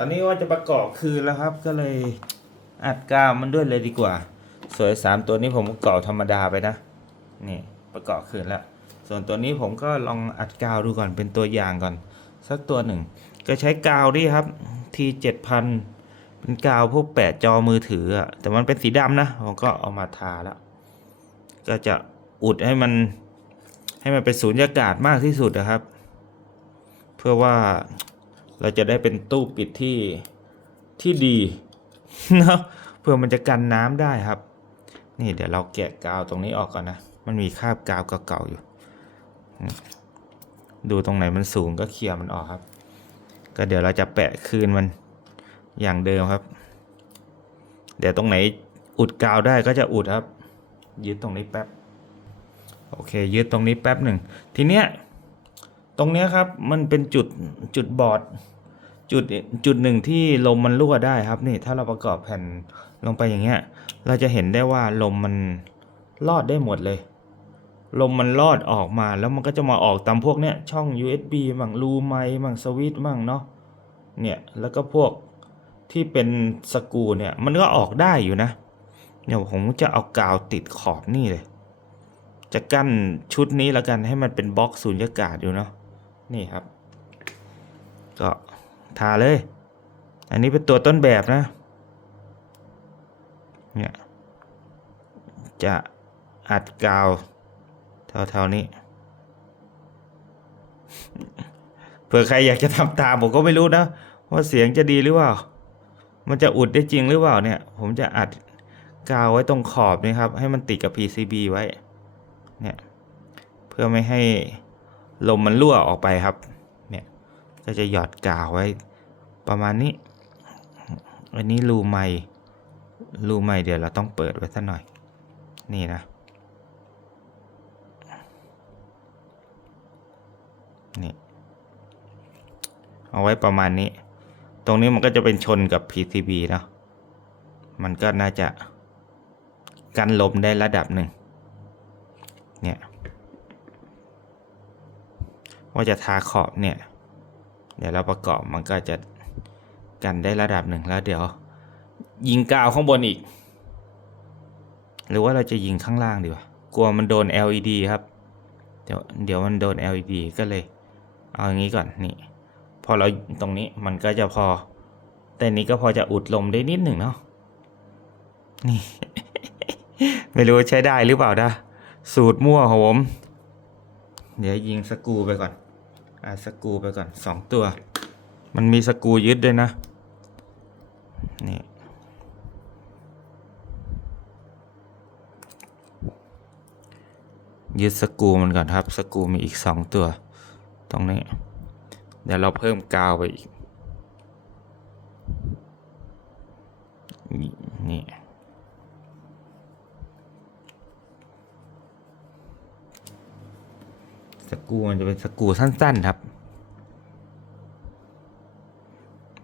ตอนนี้ว่าจะประกอบคืนแล้วครับ ก็เลยอัดกาวมันด้วยเลยดีกว่า สวยสามตัวนี้ผมประกอบธรรมดาไปนะ นี่ประกอบคืนแล้ว ส่วนตัวนี้ผมก็ลองอัดกาวดูก่อนเป็นตัวอย่างก่อน สักตัวหนึ่ง ก็ใช้กาวนี่ครับทีเจ็ดพันเป็นกาวพวกแปะจอมือถืออะแต่มันเป็นสีดำนะ ผมก็เอามาทาแล้ว ก็จะอุดให้มันให้มันเป็นสูญญากาศมากที่สุดนะครับ เพื่อว่า เราจะได้เป็นตู้ปิดที่ที่ดีเนาะเพื่อมันจะกันน้ำได้ครับ นี่เดี๋ยวเราแกะกาวตรงนี้ออกก่อนนะ มันมีคราบกาวเก่าๆอยู่ ดูตรงไหนมันสูงก็เคลียร์มันออกครับ ก็เดี๋ยวเราจะแปะคืนมันอย่างเดิมครับ เดี๋ยวตรงไหนอุดกาวได้ก็จะอุดครับ ยึดตรงนี้แป๊บ โอเค ยึดตรงนี้แป๊บหนึ่ง ทีเนี้ย ตรงนี้ครับมันเป็นจุดจุดบอดจุดจุดหนึ่งที่ลมมันรั่วได้ครับนี่ถ้าเราประกอบแผ่นลงไปอย่างเงี้ย เราจะเห็นได้ว่าลมมันลอดได้หมดเลย ลมมันลอดออกมาแล้วมันก็จะมาออกตามพวกเนี้ยช่อง USB มั่งรูไมค์มั่งสวิตช์มั่งเนาะเนี่ยแล้วก็พวกที่เป็นสกูเนี่ยมันก็ออกได้อยู่นะเดี๋ยวผมจะเอากาวติดขอบนี่เลย จะกั้นชุดนี้แล้วกันให้มันเป็นบล็อกสูญญากาศอยู่เนาะ นี่ครับ ก็ทาเลย อันนี้เป็นตัวต้นแบบนะ เนี่ย จะอัดกาวเท่าๆนี้ เผื่อใครอยากจะทำตามผมก็ไม่รู้นะ ว่าเสียงจะดีหรือเปล่า มันจะอุดได้จริงหรือเปล่าเนี่ย ผมจะอัดกาวไว้ตรงขอบนี่ครับ ให้มันติดกับ PCB ไว้ เนี่ย เพื่อไม่ให้ ลมมันรั่วออกไปครับ เนี่ย ก็จะหยอดกาวไว้ ประมาณนี้ อันนี้รูไม่รูไม่เดี๋ยวเราต้องเปิดไว้สักหน่อย นี่นะ นี่ เอาไว้ประมาณนี้ ตรงนี้มันก็จะเป็นชนกับ PCB เนาะ มันก็น่าจะกันลมได้ระดับหนึ่ง เนี่ย ว่าจะทาขอบเนี่ย เดี๋ยวเราประกอบมันก็จะกันได้ระดับหนึ่งแล้วเดี๋ยว ยิงกาวข้างบนอีก หรือว่าเราจะยิงข้างล่างดีวะกลัวมันโดน LED ครับ เดี๋ยวเดี๋ยวมันโดน LED ก็เลย เอาอย่างนี้ก่อนนี่ พอเราตรงนี้มันก็จะพอ แต่นี้ก็พอจะอุดลมได้นิดหนึ่งเนาะนี่ ไม่รู้ใช้ได้หรือเปล่านะสูตรมั่วของผม เดี๋ยวยิงสกูไปก่อน อ่าสกูไปก่อนสองตัว มันมีสกูยึดด้วยนะ นี่ยึดสกูมันก่อนครับ สกูมีอีกสองตัว ตรงนี้ เดี๋ยวเราเพิ่มกาวไปอีก นี่นี่ สกูมันจะเป็นสกูสั้น ๆ ครับ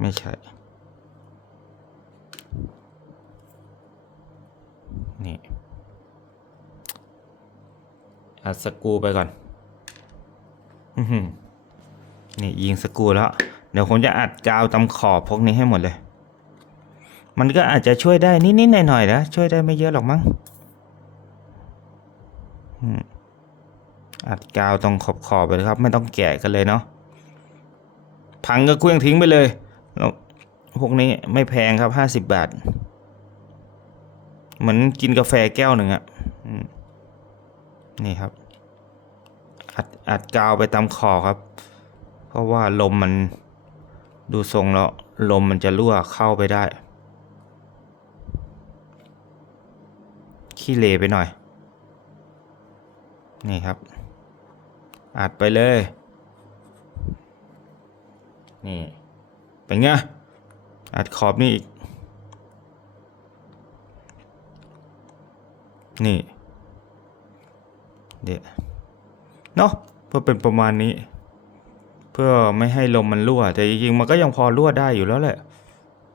ไม่ใช่ นี่อัดสกูไปก่อนอนี่ยิงสกูแล้ว เดี๋ยวผมจะอัดกาวตำขอบพวกนี้ให้หมดเลย มันก็อาจจะช่วยได้นิดๆหน่อยๆนะ ช่วยได้ไม่เยอะหรอกมั้ง อืม อัดกาวตรงขอบขอบไปเลยครับ ไม่ต้องแกะกันเลยเนาะพังก็เคลื่องทิ้งไปเลยแล้วพวกนี้ไม่แพงครับห้าสิบบาท เหมือนกินกาแฟแก้วหนึ่งอะนี่ครับ อัดอัดกาวไปตามขอบครับ เพราะว่าลมมันดูทรงแล้ว ลมมันจะรั่วเข้าไปได้ ขี้เลไปหน่อย นี่ครับ อัดไปเลย นี่ เป็นไง อัดขอบนี่อีก นี่ เดี๋ยวเนาะเพื่อเป็นประมาณนี้ เพื่อไม่ให้ลมมันรั่ว แต่จริงๆมันก็ยังพอรั่วได้อยู่แล้วแหละ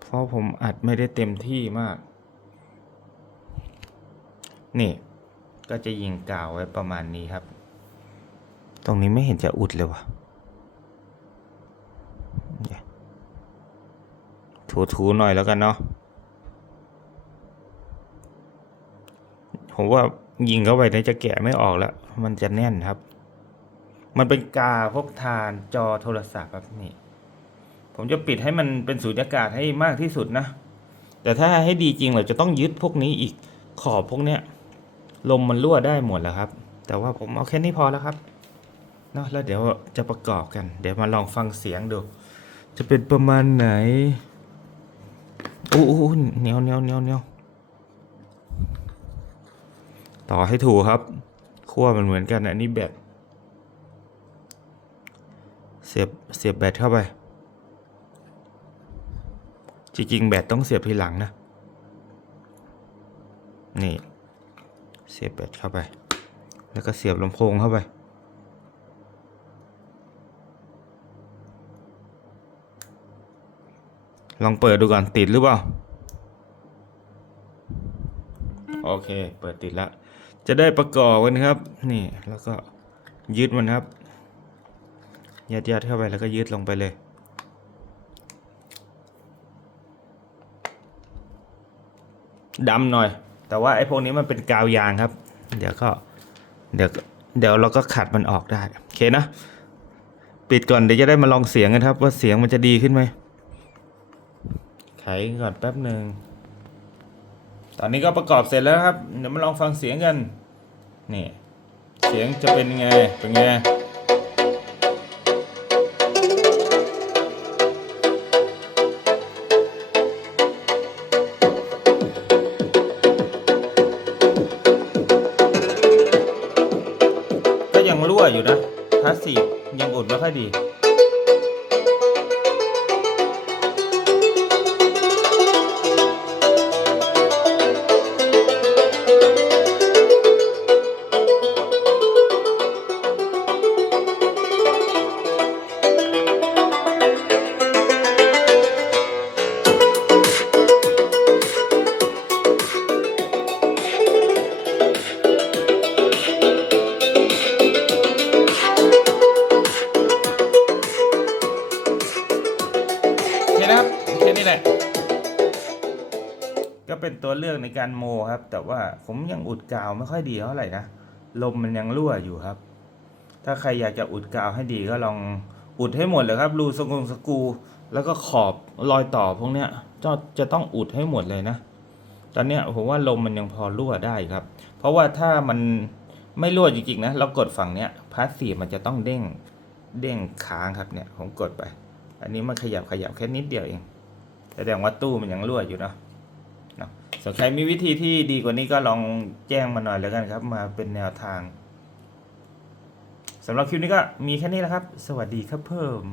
เพราะผมอัดไม่ได้เต็มที่มาก นี่ก็จะยิงกาวไว้ประมาณนี้ครับ รงนี้ไม่เห็นจะอุดเลยวะถูๆหน่อยแล้วกันเนาะ ผมว่ายิงเข้าไปเนี่ยจะแกะไม่ออกแล้ว มันจะแน่นครับ มันเป็นกาพกทานจอโทรศัพท์แบบนี้ผมจะปิดให้มันเป็นสูญญากาศให้มากที่สุดนะ แต่ถ้าให้ดีจริงเราจะต้องยึดพวกนี้อีกขอบพวกเนี้ยลมมันรั่วได้หมดแล้วครับ แต่ว่าผมเอาแค่นี้พอแล้วครับ เนาะแล้วเดี๋ยวจะประกอบกัน เดี๋ยวมาลองฟังเสียงดู จะเป็นประมาณไหนอู้อู้เนียวเนียวเนียวเนียวต่อให้ถูกครับขั้วมันเหมือนกันอันนี้แบตเสียบเสียบแบตเข้าไป จริงๆแบตต้องเสียบทีหลังนะ นี่ เสียบแบตเข้าไป แล้วก็เสียบลำโพงเข้าไป ลองเปิดดูก่อนติดหรือเปล่า โอเค เปิดติดแล้ว จะได้ประกอบกันครับ นี่แล้วก็ยึดมันครับ ยัดยัดๆเข้าไปแล้วก็ยึดลงไปเลยดำหน่อย แต่ว่าไอ้พวกนี้มันเป็นกาวยางครับ เดี๋ยวก็เดี๋ยวเดี๋ยวเราก็ขัดมันออกได้ โอเคนะ ปิดก่อนเดี๋ยวจะได้มาลองเสียงกันครับ ว่าเสียงมันจะดีขึ้นไหม ไขก่อนแป๊บหนึ่ง ตอนนี้ก็ประกอบเสร็จแล้วครับ เดี๋ยวมาลองฟังเสียงกัน นี่ เสียงจะเป็นไง เป็นไงก็ยังรั่วอยู่นะพาสติกยังอุดไม่ค่อยดี นี่แหละ ก็เป็นตัวเลือกในการโมครับ แต่ว่าผมยังอุดกาวไม่ค่อยดีเท่าไหร่นะ ลมมันยังรั่วอยู่ครับ ถ้าใครอยากจะอุดกาวให้ดีก็ลองอุดให้หมดเลยครับ รูสกงสกู แล้วก็ขอบรอยต่อพวกเนี้ยจะจะต้องอุดให้หมดเลยนะ ตอนเนี้ยผมว่าลมมันยังพอรั่วได้ครับ เพราะว่าถ้ามันไม่รั่วจริงๆนะ เรากดฝั่งเนี้ยพาสซีฟมันจะต้องเด้งเด้งค้างครับเนี่ย ผมกดไป อันนี้มันขยับขยับแค่นิดเดียวเอง แสดงว่าตู้มันยังรั่วอยู่เนาะนะส่วนใครมีวิธีที่ดีกว่านี้ก็ลองแจ้งมาหน่อยแล้วกันครับ มาเป็นแนวทางสำหรับคลิปนี้ก็มีแค่นี้แล้วครับ สวัสดีครับเพิ่ม